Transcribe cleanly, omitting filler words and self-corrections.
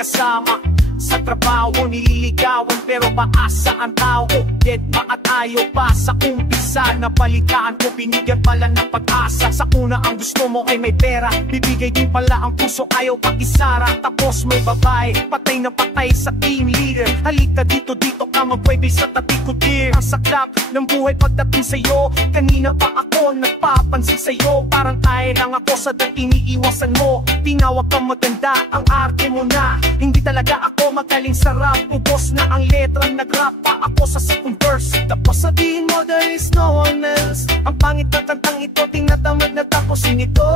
kasama. Sa trabaho nililigawan pero paasa ang tao. Dead pa at ayaw pa sa umpisa. Napalitaan ko, binigyan pala ng pag-asa. Sa una ang gusto mo ay may pera, bibigay din pala ang puso, ayaw pakisara. Tapos may babae, patay na patay sa team leader. Halika dito, dito ka magpwede sa tabi ko dear. Ang saklap ng buhay pagdating sa'yo. Kanina pa ako nagpapansin sa'yo. Parang ay lang ako sa dating iniiwasan mo. Tinawag kang maganda, ang arte mo na. Hindi talaga ako magaling sa rap. Ubos na ang letrang nag-rap pa ako sa second verse. Tapos sabihin mo there is no one else. Ang pangit na kantang ito, tinatamad na tapusin ito.